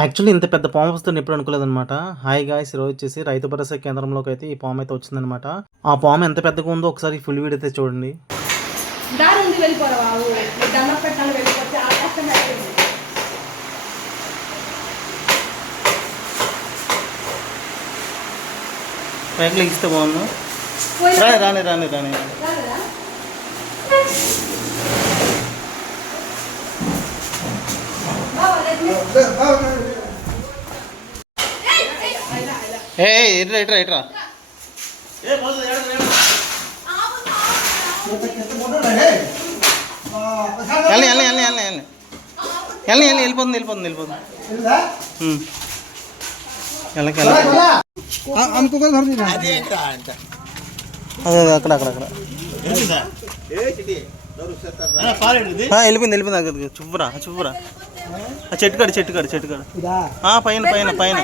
Actually ఇంత పెద్ద పాము వస్తుందని ఎప్పుడు అనుకోలేదనమాట. హాయ్ గాయ్స్, ఈరోజు వచ్చేసి రైతు భరోసా కేంద్రంలోకి అయితే ఈ పాము అయితే వచ్చిందనమాట. ఆ పాము ఎంత పెద్దగా ఉందో ఒకసారి ఫుల్ వీడియో అయితే చూడండి. పైకి ఇస్తే బాగుండు. రాని రాని రాని ఏ ఇట్రా ఇట్రా ఇట్రా వెళ్ళిపోతుంది అక్కడ వెళ్ళిపోయింది చువ్వురా చెట్టుకాడు పైన